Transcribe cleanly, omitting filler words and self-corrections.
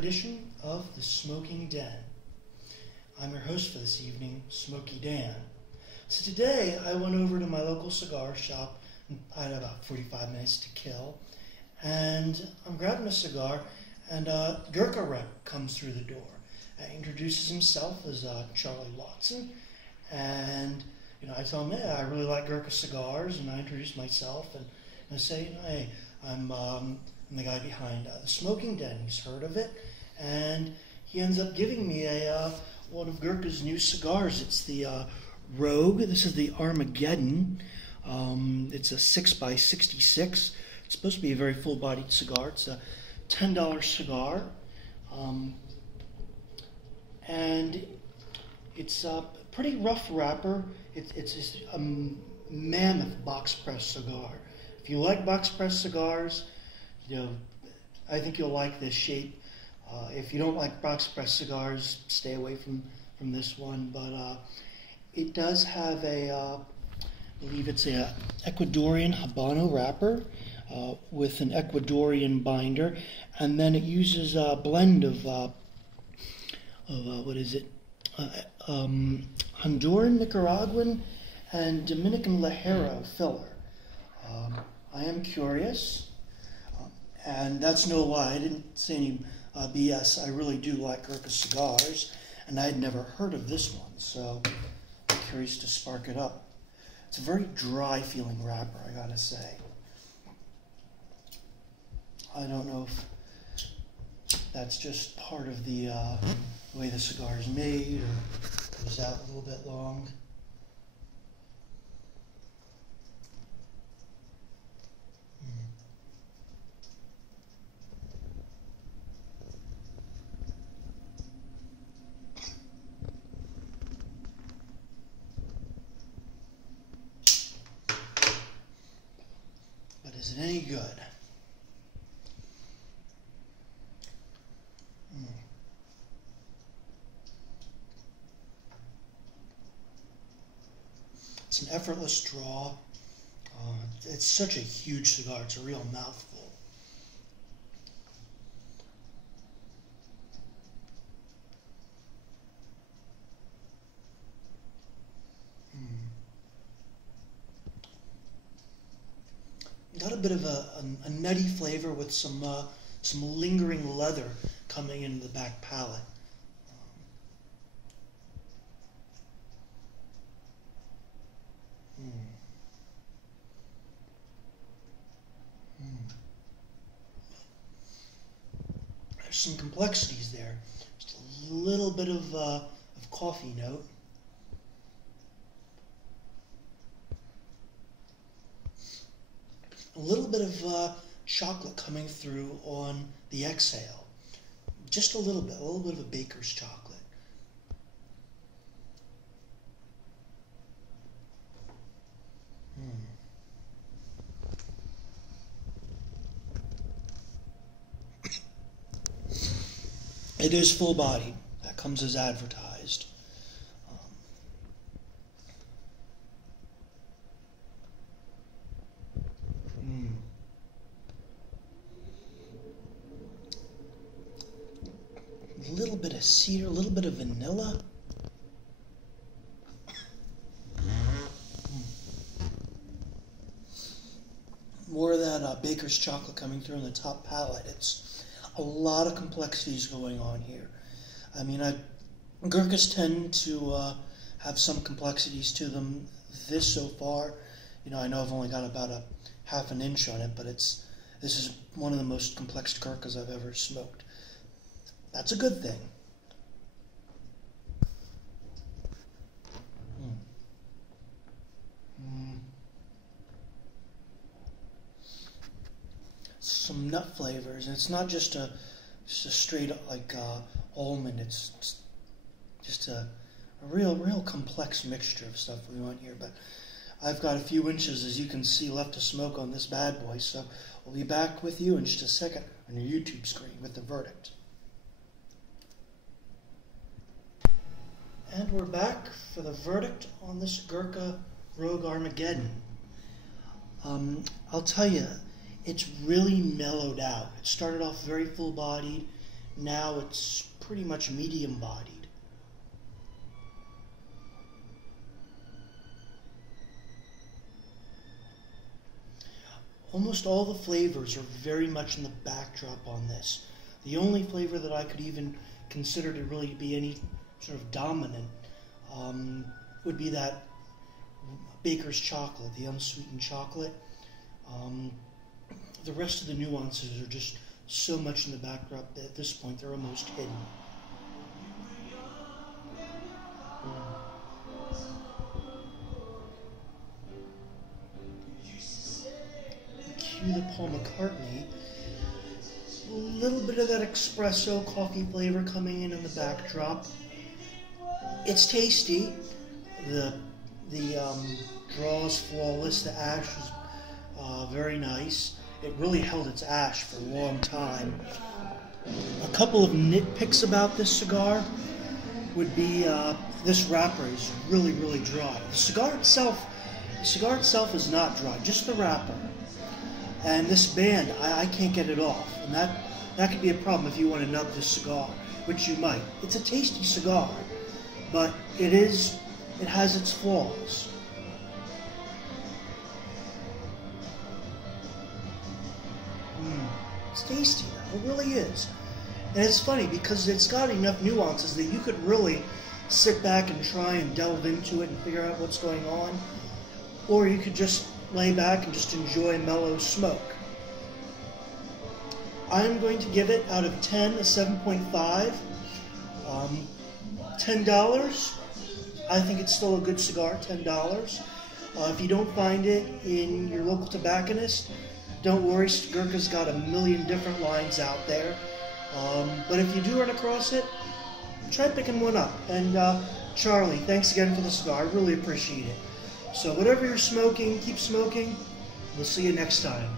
edition of the Smoking Den. I'm your host for this evening, Smokey Dan. So today I went over to my local cigar shop. I had about 45 minutes to kill, and I'm grabbing a cigar, and Ghurka rep comes through the door. Introduces himself as Charlie Watson, and I tell him, I really like Ghurka cigars, and I introduce myself, and I say, hey, I'm the guy behind the Smoking Den. He's heard of it, and he ends up giving me one of Ghurka's new cigars. It's the Rogue. This is the Armageddon. It's a 6x66. It's supposed to be a very full-bodied cigar. It's a $10 cigar, and it's a pretty rough wrapper. It's a mammoth box press cigar. If you like box press cigars, I think you'll like this shape. If you don't like box press cigars, stay away from this one. But it does have I believe it's a Ecuadorian Habano wrapper with an Ecuadorian binder, and then it uses a blend of what is it? Honduran, Nicaraguan, and Dominican Lajero filler. I am curious. And that's no lie. I didn't say any BS. I really do like Ghurka cigars, and I had never heard of this one, so I'm curious to spark it up. It's a very dry-feeling wrapper, I gotta say. I don't know if that's just part of the way the cigar is made, or goes out a little bit long. Is it any good? It's an effortless draw. It's such a huge cigar. It's a real mouthful. Got a bit of a nutty flavor with some lingering leather coming into the back palate. There's some complexities there. Just a little bit of coffee note. A little bit of chocolate coming through on the exhale. Just a little bit of a baker's chocolate. It is full bodied. That comes as advertised. A little bit of cedar, a little bit of vanilla. More of that baker's chocolate coming through on the top palate. It's a lot of complexities going on here. I mean, Ghurkas tend to have some complexities to them. This so far, I know I've only got about a half an inch on it, but this is one of the most complex Ghurkas I've ever smoked. That's a good thing. Some nut flavors, and it's not just a straight up like almond. It's just a real complex mixture of stuff we want here. But I've got a few inches, as you can see, left to smoke on this bad boy. So we'll be back with you in just a second on your YouTube screen with the verdict. And we're back for the verdict on this Ghurka Rogue Armageddon. I'll tell you, it's really mellowed out. It started off very full-bodied. Now it's pretty much medium-bodied. Almost all the flavors are very much in the backdrop on this. The only flavor that I could even consider to really be any sort of dominant would be that baker's chocolate, the unsweetened chocolate. The rest of the nuances are just so much in the backdrop that at this point they're almost hidden. Cue the Paul McCartney. A little bit of that espresso coffee flavor coming in the backdrop. It's tasty. The draw is flawless. The ash is very nice. It really held its ash for a long time. A couple of nitpicks about this cigar would be this wrapper is really, really dry. The cigar itself is not dry, just the wrapper. And this band, I can't get it off. And that could be a problem if you want to nub this cigar, which you might. It's a tasty cigar, but it has its flaws. It's tasty, though. It really is. And it's funny because it's got enough nuances that you could really sit back and try and delve into it and figure out what's going on. Or you could just lay back and just enjoy mellow smoke. I'm going to give it, out of 10, a 7.5. $10. I think it's still a good cigar, $10. If you don't find it in your local tobacconist, don't worry, Ghurka's got a million different lines out there. But if you do run across it, try picking one up. And Charlie, thanks again for the cigar. I really appreciate it. So whatever you're smoking, keep smoking. We'll see you next time.